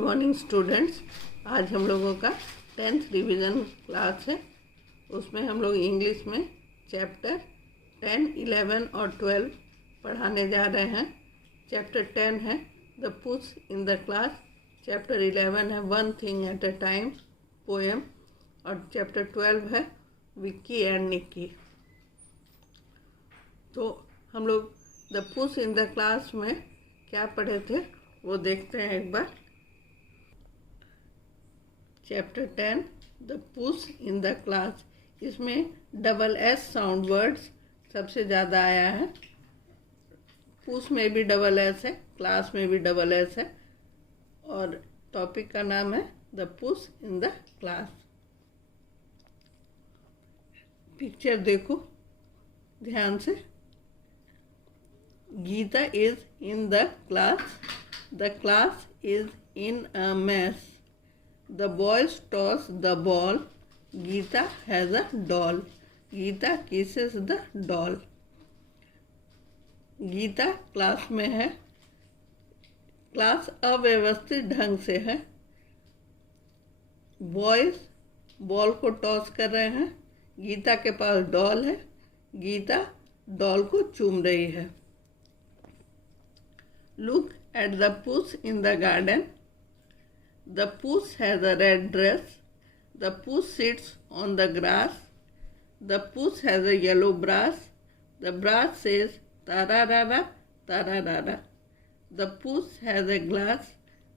Morning students. आज हम लोगों का 10th रिवीजन क्लास है। उसमें हम लोग इंग्लिश में चैप्टर 10, 11 और 12 पढ़ाने जा रहे हैं। चैप्टर 10 है the push in the class, chapter 11 है one thing at a time poem, और चैप्टर 12 है विक्की एंड निक्की। तो हम लोग the push in the class में क्या पढ़े थे वो देखते हैं एक बार। Chapter 10 the push in the class, इसमें डबल एस साउंड वर्ड्स सबसे ज़्यादा आया है। पुश में भी डबल एस है, क्लास में भी डबल एस है, और टॉपिक का नाम है the push in the class. Picture देखो ध्यान से। Geeta is in the class is in a mess, the boys toss the ball, Geeta has a doll, Geeta kisses the doll। Geeta class में है, क्लास अव्यवस्थित ढंग से है। बॉयज बॉल को टॉस कर रहे हैं, गीता के पास डॉल है, गीता डॉल को चूम रही है। Look at the push in the garden, the puss has a red dress, the puss sits on the grass, the puss has a yellow brass, the brass says tararara tararara, the puss has a glass,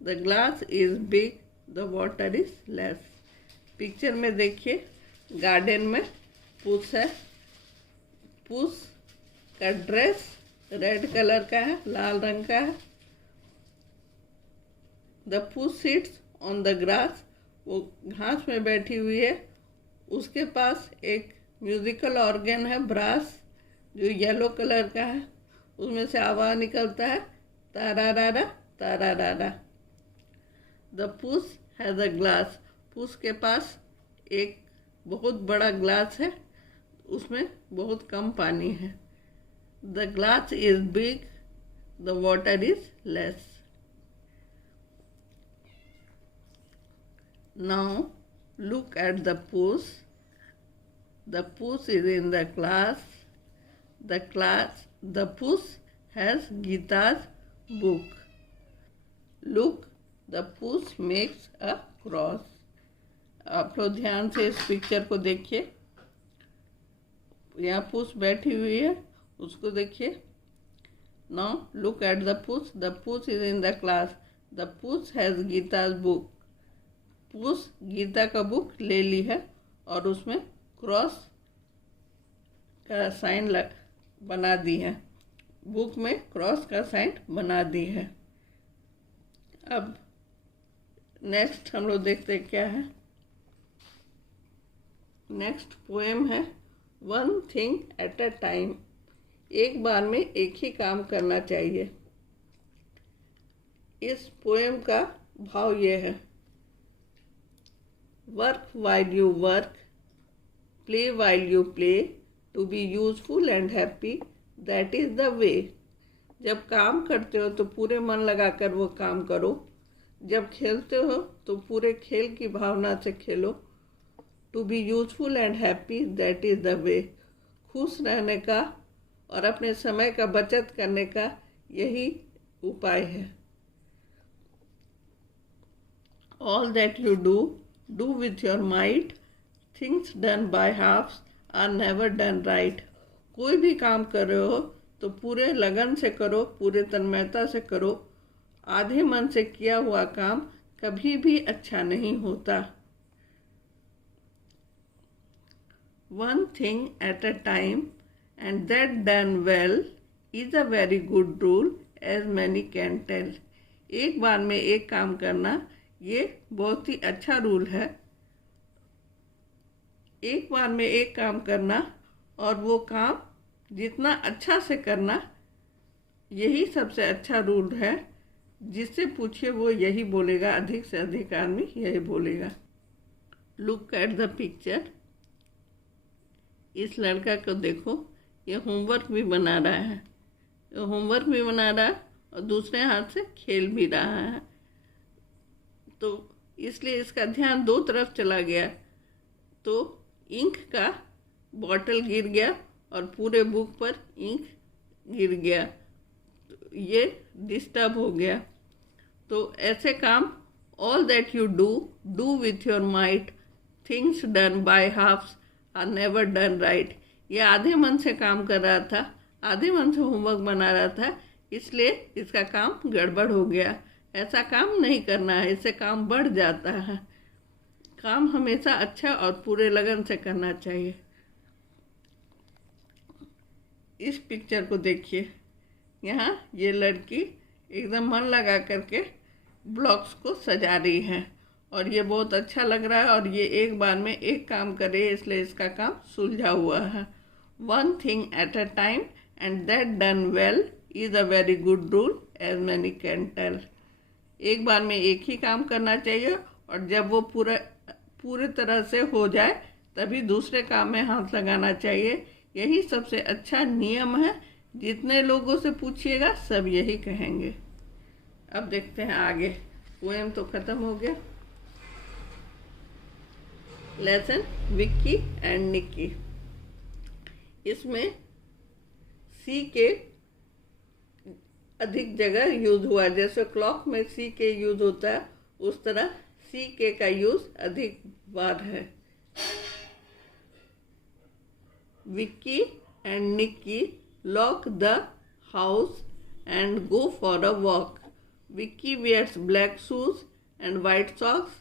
the glass is big, the water is less। Picture में देखिए garden में पुस है, पुस का dress red colour का है, लाल रंग का है। द पुस सिट्स ऑन द ग्रास, वो घास में बैठी हुई है, उसके पास एक म्यूजिकल ऑर्गन है ब्रास जो येलो कलर का है, उसमें से आवाज़ निकलता है तारारारा तारारारा। द पुस हैज़ अ ग्लास, पुस के पास एक बहुत बड़ा ग्लास है, उसमें बहुत कम पानी है। The glass is big, the water is less. Now look at the puss. The puss is in the class. The puss has Gita's book. Look, the puss makes a cross. आप लोग ध्यान से इस पिक्चर को देखिए। यहाँ पुस बैठी हुई है, उसको देखिए। Now look at the puss. The puss is in the class. The puss has Gita's book. पुस गीता का बुक ले ली है और उसमें क्रॉस का साइन बना दी है, बुक में क्रॉस का साइन बना दी है। अब नेक्स्ट हम लोग देखते हैं क्या है। नेक्स्ट पोएम है one thing at a time, एक बार में एक ही काम करना चाहिए। इस पोएम का भाव ये है, work while you work, play while you play, to be useful and happy, that is the way। जब काम करते हो तो पूरे मन लगाकर वो काम करो, जब खेलते हो तो पूरे खेल की भावना से खेलो। to be useful and happy, that is the way। खुश रहने का और अपने समय का बचत करने का यही उपाय है। all that you do with your might, things done by halves are never done right। कोई भी काम कर रहे हो तो पूरे लगन से करो, पूरे तन्मयता से करो, आधे मन से किया हुआ काम कभी भी अच्छा नहीं होता। One thing at a time and that done well is a very good rule as many can tell। एक बार में एक काम करना ये बहुत ही अच्छा रूल है। एक बार में एक काम करना और वो काम जितना अच्छा से करना, यही सबसे अच्छा रूल है। जिससे पूछिए वो यही बोलेगा, अधिक से अधिक आदमी यही बोलेगा। लुक एट द पिक्चर, इस लड़का को देखो, ये होमवर्क भी बना रहा है, और दूसरे हाथ से खेल भी रहा है। तो इसलिए इसका ध्यान दो तरफ चला गया, तो इंक का बॉटल गिर गया और पूरे बुक पर इंक गिर गया, तो ये डिस्टर्ब हो गया। तो ऐसे काम all that you do with your might, things done by halves are never done right. ये आधे मन से काम कर रहा था, आधे मन से होमवर्क बना रहा था, इसलिए इसका काम गड़बड़ हो गया। ऐसा काम नहीं करना है, इससे काम बढ़ जाता है। काम हमेशा अच्छा और पूरे लगन से करना चाहिए। इस पिक्चर को देखिए, यहाँ ये लड़की एकदम मन लगा करके ब्लॉक्स को सजा रही है और ये बहुत अच्छा लग रहा है और ये एक बार में एक काम कर रही है, इसलिए इसका काम सुलझा हुआ है। One thing at a time and that done well is a very good rule as many can tell. एक बार में एक ही काम करना चाहिए और जब वो पूरे तरह से हो जाए तभी दूसरे काम में हाथ लगाना चाहिए। यही सबसे अच्छा नियम है। जितने लोगों से पूछिएगा सब यही कहेंगे। अब देखते हैं आगे। पोएम तो ख़त्म हो गया। Lesson Vicky and Nikki. इसमें सी के अधिक जगह यूज हुआ, जैसे क्लॉक में सी के यूज होता है उस तरह सी के का यूज अधिक बार है। Vicky and Nikki lock the house and go for a walk. Vicky wears black shoes and white socks.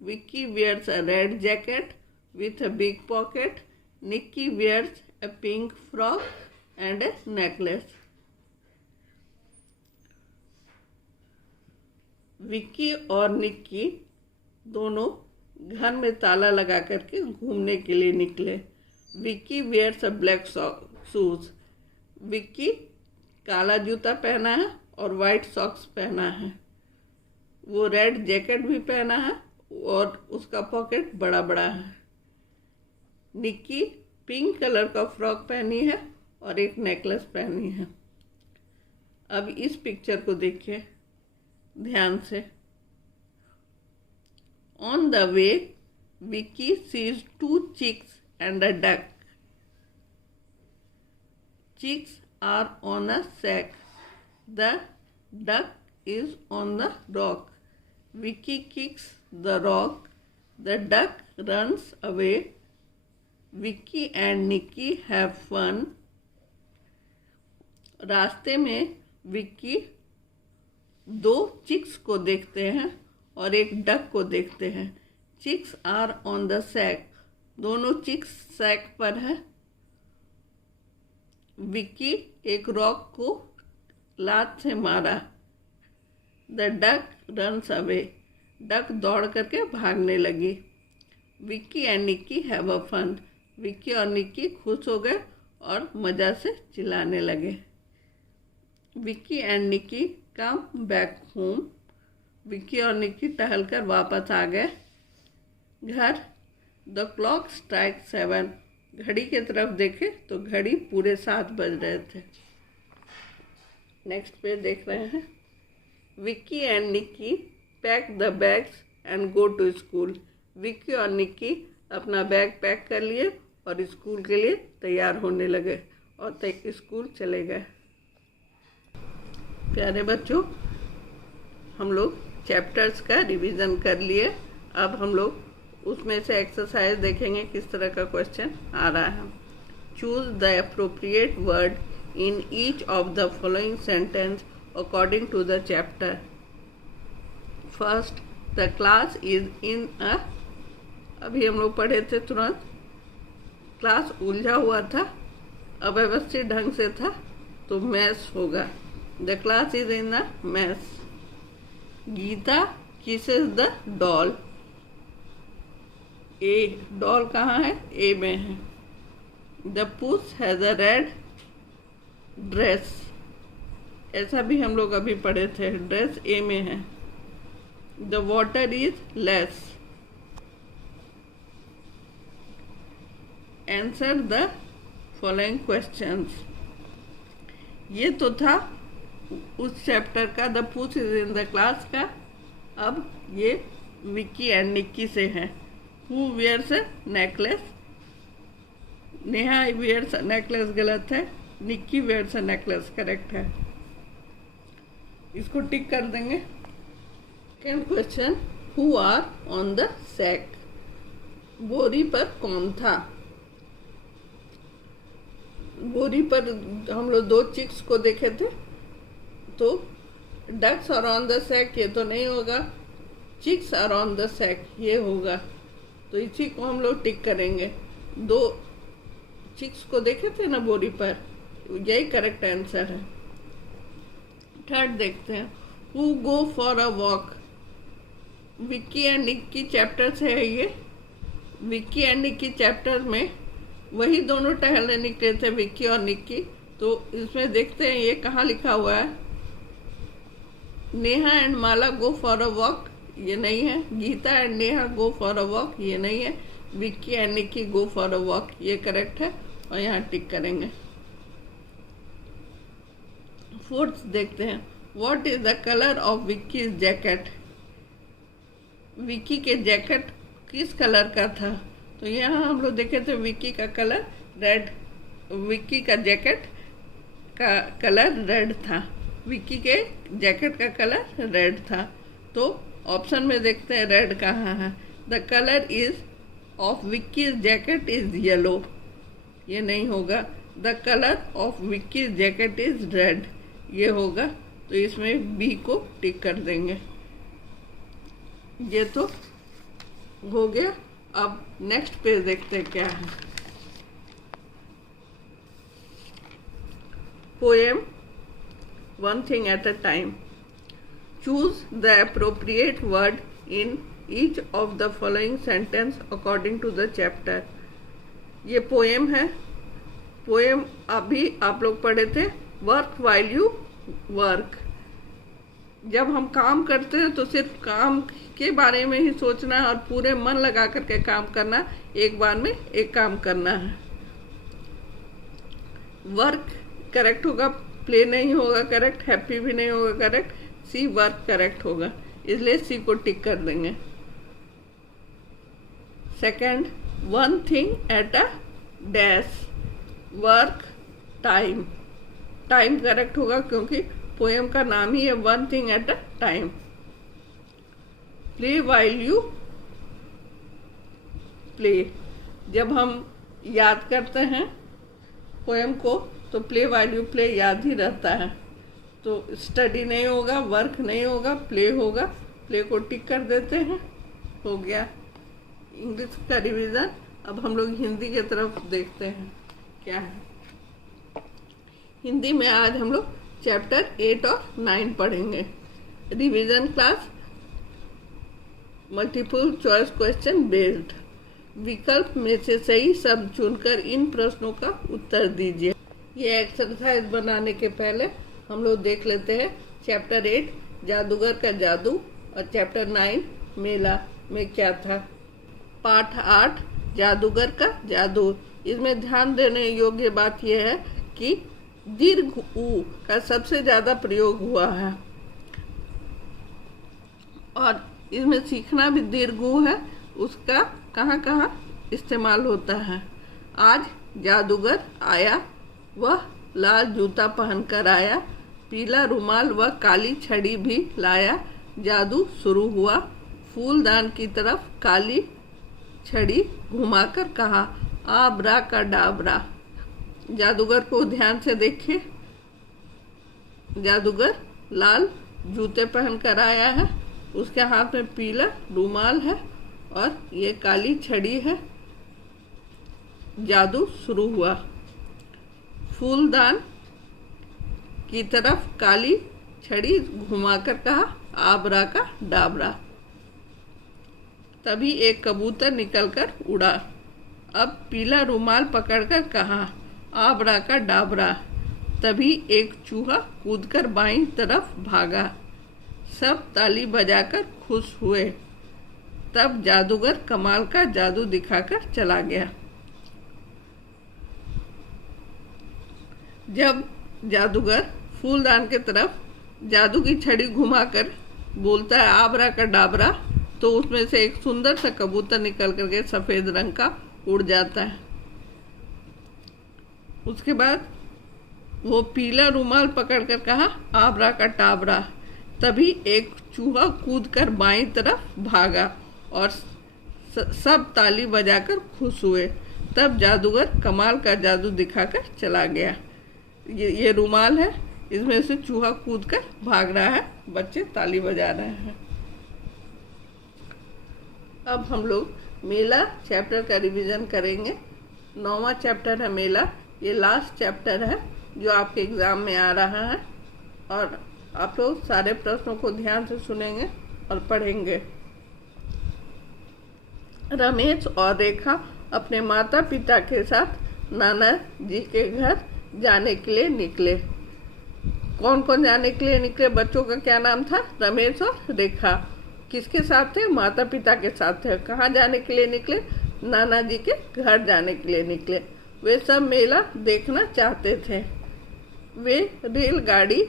Vicky wears a red jacket with a big pocket. Nicky wears a pink frock and a necklace. Vicky और निक्की दोनों घर में ताला लगा करके घूमने के लिए निकले। Vicky wears a black shoes. Vicky काला जूता पहना है और वाइट सॉक्स पहना है। वो रेड जैकेट भी पहना है और उसका पॉकेट बड़ा बड़ा है। निक्की पिंक कलर का फ्रॉक पहनी है और एक नेकलेस पहनी है। अब इस पिक्चर को देखिए ध्यान से। On the way Vicky sees 2 chicks and a duck. Chicks are on a sack. The duck is on the rock. Vicky kicks the rock. The duck runs away. Vicky and Nicky have fun. रास्ते में Vicky 2 chicks को देखते हैं और एक duck को देखते हैं। Chicks are on the sack. दोनों चिक्स सैक पर है। विक्की एक रॉक को लात से मारा। The duck runs away. Duck दौड़ करके भागने लगी। Vicky and Nikki have a fun. Vicky और निक्की खुश हो गए और मज़ा से चिल्लाने लगे। Vicky and Nikki come back home. Vicky और निक्की टहलकर वापस आ गए घर। The clock strike 7। घड़ी की तरफ देखे तो घड़ी पूरे 7 बज रहे थे। नेक्स्ट पे देख रहे हैं। Vicky and Nikki pack the bags and go to school. Vicky और निक्की अपना बैग पैक कर लिए और स्कूल के लिए तैयार होने लगे और स्कूल चले गए। प्यारे बच्चों, हम लोग चैप्टर्स का रिवीजन कर लिए। अब हम लोग उसमें से एक्सरसाइज देखेंगे किस तरह का क्वेश्चन आ रहा है। Choose the appropriate word in each of the following sentence according to the chapter. First, the class is in a. अभी हम लोग पढ़े थे तुरंत। क्लास उलझा हुआ था, अव्यवस्थित ढंग से था, तो मैस होगा। The class is in a mess. Geeta kisses the doll. A doll कहाँ है? ए में है। द पुस हैज़ अ रेड ड्रेस। ऐसा भी हम लोग अभी पढ़े थे। ड्रेस ए में है। The water is less. Answer the following questions. ये तो था उस चैप्टर का, द पुस इज इन द क्लास का। अब ये विक्की एंड निक्की से है। Who wears a necklace? Neha wears a necklace गलत है, Nikki wears a necklace correct है। इसको टिक कर देंगे। Second question, who are on the sack? बोरी पर कौन था? बोरी पर हम लोग 2 चिक्स को देखे थे, तो ducks are on the sack ये तो नहीं होगा, chicks are on the sack ये होगा, तो इसी को हम लोग टिक करेंगे। 2 चिक्स को देखे थे ना बोरी पर, यही करेक्ट आंसर है। थर्ड देखते हैं, who go for a walk? Vicky and Nikki chapter से है ये। विक्की एंड निक्की चैप्टर में वही दोनों टहलने निकले थे, विक्की और निक्की। तो इसमें देखते हैं ये कहाँ लिखा हुआ है। Neha and Mala go for a walk ये नहीं है, Geeta and Neha go for a walk ये नहीं है, Vicky and Nikki go for a walk ये करेक्ट है और यहाँ टिक करेंगे। फोर्थ देखते हैं, what is the colour of Vicky jacket? Vicky के जैकेट किस कलर का था? तो यहाँ हम लोग देखे थे विक्की का कलर रेड, विक्की का जैकेट का कलर रेड था, विक्की के जैकेट का कलर रेड था। तो ऑप्शन में देखते हैं रेड कहाँ है। The colour is of Vicky jacket is yellow ये नहीं होगा। The colour of Vicky jacket is red ये होगा, तो इसमें बी को टिक कर देंगे। ये तो हो गया। अब नेक्स्ट पेज देखते हैं क्या है। Poem one thing at a time. Choose the appropriate word in each of the following sentence according to the chapter. ये पोएम है। पोएम अभी आप लोग पढ़े थे, वर्क वाइल यू वर्क। जब हम काम करते हैं तो सिर्फ काम के बारे में ही सोचना है और पूरे मन लगा करके काम करना, एक बार में एक काम करना है। वर्क करेक्ट होगा, प्ले नहीं होगा करेक्ट, हैप्पी भी नहीं होगा करेक्ट, सी वर्क करेक्ट होगा, इसलिए सी को टिक कर देंगे। Second, one thing at a dash, work time, time correct होगा क्योंकि पोएम का नाम ही है one thing at a time. Play while you play, जब हम याद करते हैं पोएम को तो प्ले वाइल यू प्ले याद ही रहता है, तो स्टडी नहीं होगा, वर्क नहीं होगा, प्ले होगा। प्ले को टिक कर देते हैं, हो गया इंग्लिश का रिवीजन। अब हम लोग हिंदी की तरफ देखते हैं क्या है। हिंदी में आज हम लोग चैप्टर 8 और 9 पढ़ेंगे। Revision class, multiple choice question based. विकल्प में से सही शब्द चुनकर इन प्रश्नों का उत्तर दीजिए। ये एक्सरसाइज बनाने के पहले हम लोग देख लेते हैं चैप्टर 8 जादूगर का जादू और चैप्टर 9 मेला में क्या था। पाठ 8 जादूगर का जादू। इसमें ध्यान देने योग्य बात यह है कि दीर्घ ऊ का सबसे ज्यादा प्रयोग हुआ है और इसमें सीखना भी दीर्घ ऊ है, उसका कहाँ कहाँ इस्तेमाल होता है। आज जादूगर आया, वह लाल जूता पहनकर आया, पीला रुमाल व काली छड़ी भी लाया, जादू शुरू हुआ, फूलदान की तरफ काली छड़ी घुमाकर कहा आबरा का डाबरा। जादूगर को ध्यान से देखिए। जादूगर लाल जूते पहनकर आया है, उसके हाथ में पीला रुमाल है और ये काली छड़ी है। जादू शुरू हुआ। फूलदान की तरफ काली छड़ी घुमाकर कहा आबरा का डाबरा। तभी एक कबूतर निकलकर उड़ा। अब पीला रुमाल पकड़कर कहा आबरा का डाबरा। तभी एक चूहा कूदकर बाईं तरफ भागा। सब ताली बजाकर खुश हुए। तब जादूगर कमाल का जादू दिखाकर चला गया। जब जादूगर फूलदान के तरफ जादू की छड़ी घुमाकर बोलता है आबरा का डाबरा, तो उसमें से एक सुंदर सा कबूतर निकल करके सफेद रंग का उड़ जाता है। उसके बाद वो पीला रुमाल पकड़कर कहा, आबरा का टाबरा। तभी एक चूहा कूदकर बाईं तरफ भागा और सब ताली बजाकर खुश हुए। तब जादूगर कमाल का जादू दिखाकर चला गया। ये रुमाल है, इसमें से चूहा कूदकर भाग रहा है, बच्चे ताली बजा रहे हैं। अब हम लोग मेला चैप्टर का रिवीजन करेंगे। 9वां चैप्टर है मेला। ये लास्ट चैप्टर है जो आपके एग्जाम में आ रहा है, और आप लोग सारे प्रश्नों को ध्यान से सुनेंगे और पढ़ेंगे। रमेश और रेखा अपने माता पिता के साथ नाना जी के घर जाने के लिए निकले। कौन कौन जाने के लिए निकले? बच्चों का क्या नाम था? रमेश और रेखा। किसके साथ थे? माता पिता के साथ थे। कहाँ जाने के लिए निकले? नाना जी के घर जाने के लिए निकले। वे सब मेला देखना चाहते थे। वे रेलगाड़ी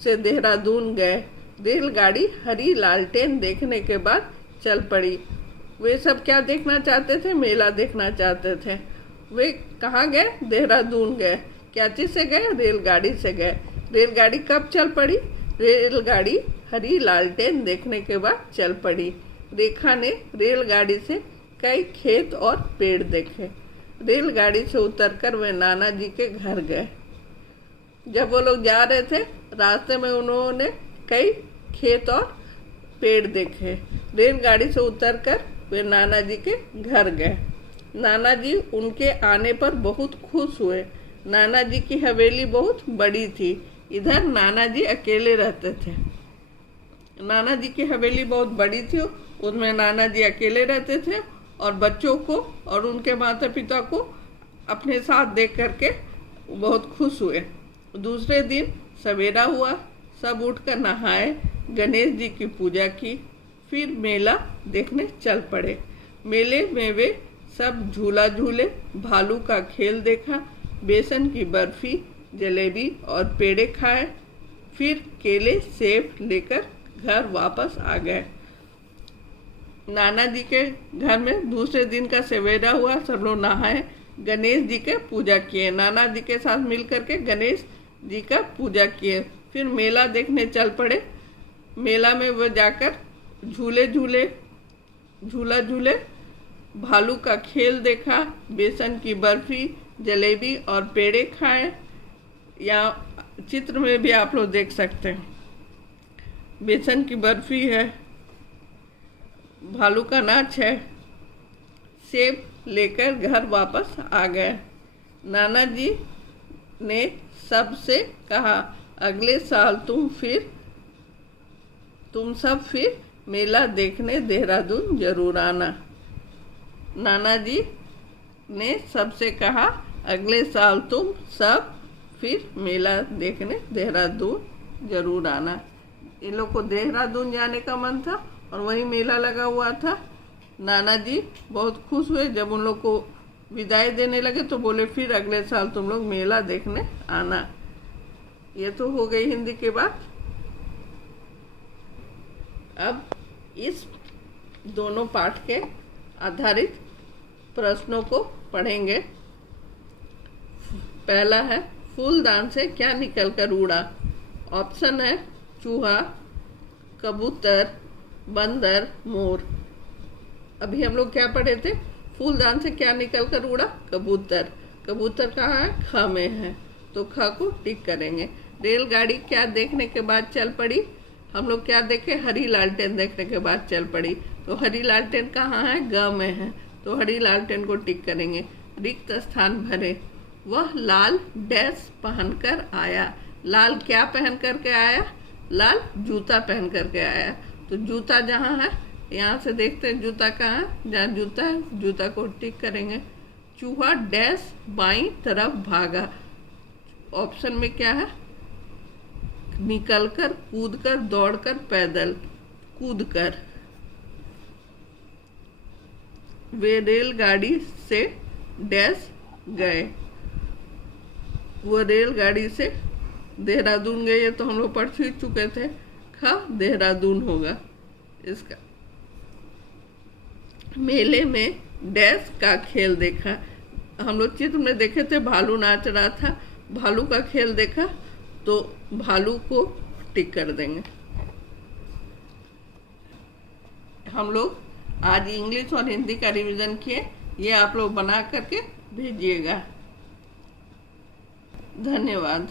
से देहरादून गए। रेलगाड़ी हरी लालटेन देखने के बाद चल पड़ी। वे सब क्या देखना चाहते थे? मेला देखना चाहते थे। वे कहाँ गए? देहरादून गए। क्या चीज़ से गए? रेलगाड़ी से गए। रेलगाड़ी कब चल पड़ी? रेलगाड़ी हरी लालटेन देखने के बाद चल पड़ी। रेखा ने रेलगाड़ी से कई खेत और पेड़ देखे। रेलगाड़ी से उतरकर वे नाना जी के घर गए। जब वो लोग जा रहे थे, रास्ते में उन्होंने कई खेत और पेड़ देखे। रेलगाड़ी से उतरकर वे नाना जी के घर गए। नाना जी उनके आने पर बहुत खुश हुए। नाना जी की हवेली बहुत बड़ी थी। इधर नाना जी अकेले रहते थे। नाना जी की हवेली बहुत बड़ी थी, उसमें नाना जी अकेले रहते थे और बच्चों को और उनके माता पिता को अपने साथ देख करके बहुत खुश हुए। दूसरे दिन सवेरा हुआ, सब उठकर नहाए, गणेश जी की पूजा की, फिर मेला देखने चल पड़े। मेले में वे सब झूला झूले, भालू का खेल देखा, बेसन की बर्फी, जलेबी और पेड़े खाए, फिर केले सेब लेकर घर वापस आ गए। नाना जी के घर में दूसरे दिन का सवेरा हुआ, सब लोग नहाए, गणेश जी के पूजा किए। नाना जी के साथ मिलकर के गणेश जी का पूजा किए। फिर मेला देखने चल पड़े। मेला में वो जाकर झूले झूले, झूला झूले, भालू का खेल देखा, बेसन की बर्फी, जलेबी और पेड़े खाए। या चित्र में भी आप लोग देख सकते हैं, बेसन की बर्फी है, भालू का नाच है। सेब लेकर घर वापस आ गए। नाना जी ने सबसे कहा, अगले साल तुम सब फिर मेला देखने देहरादून जरूर आना। नाना जी ने सबसे कहा, अगले साल तुम सब फिर मेला देखने देहरादून जरूर आना। इन लोग को देहरादून जाने का मन था और वहीं मेला लगा हुआ था। नाना जी बहुत खुश हुए। जब उन लोग को विदाई देने लगे तो बोले, फिर अगले साल तुम लोग मेला देखने आना। ये तो हो गई हिंदी की बात। अब इस दोनों पाठ के आधारित प्रश्नों को पढ़ेंगे। पहला है, फूलदान से क्या निकलकर उड़ा? ऑप्शन है चूहा, कबूतर, बंदर, मोर। अभी हम लोग क्या पढ़े थे? फूलदान से क्या निकलकर उड़ा? कबूतर। कबूतर कहाँ है? ख में है, तो ख को टिक करेंगे। रेलगाड़ी क्या देखने के बाद चल पड़ी? हम लोग क्या देखे? हरी लालटेन देखने के बाद चल पड़ी। तो हरी लालटेन कहाँ है? ग में है, तो हरी लालटेन को टिक करेंगे। रिक्त स्थान भरे। वह लाल डैश पहनकर आया। लाल क्या पहन करके आया? लाल जूता पहन करके आया। तो जूता जहाँ है, यहाँ से देखते हैं जूता कहाँ है। जहाँ जूता है, जूता को टिक करेंगे। चूहा डैश बाईं तरफ भागा। ऑप्शन में क्या है? निकलकर, कूदकर, दौड़कर, पैदल। कूदकर। वे रेलगाड़ी से डैश गए। वो रेलगाड़ी से देहरादून गए। ये तो हम लोग पढ़ फिर चुके थे। ख देहरादून होगा इसका। मेले में डैश का खेल देखा। हम लोग चित्र में देखे थे भालू नाच रहा था, भालू का खेल देखा तो भालू को टिक कर देंगे। हम लोग आज इंग्लिश और हिंदी का रिवीजन किए, ये आप लोग बना करके भेजिएगा। धन्यवाद।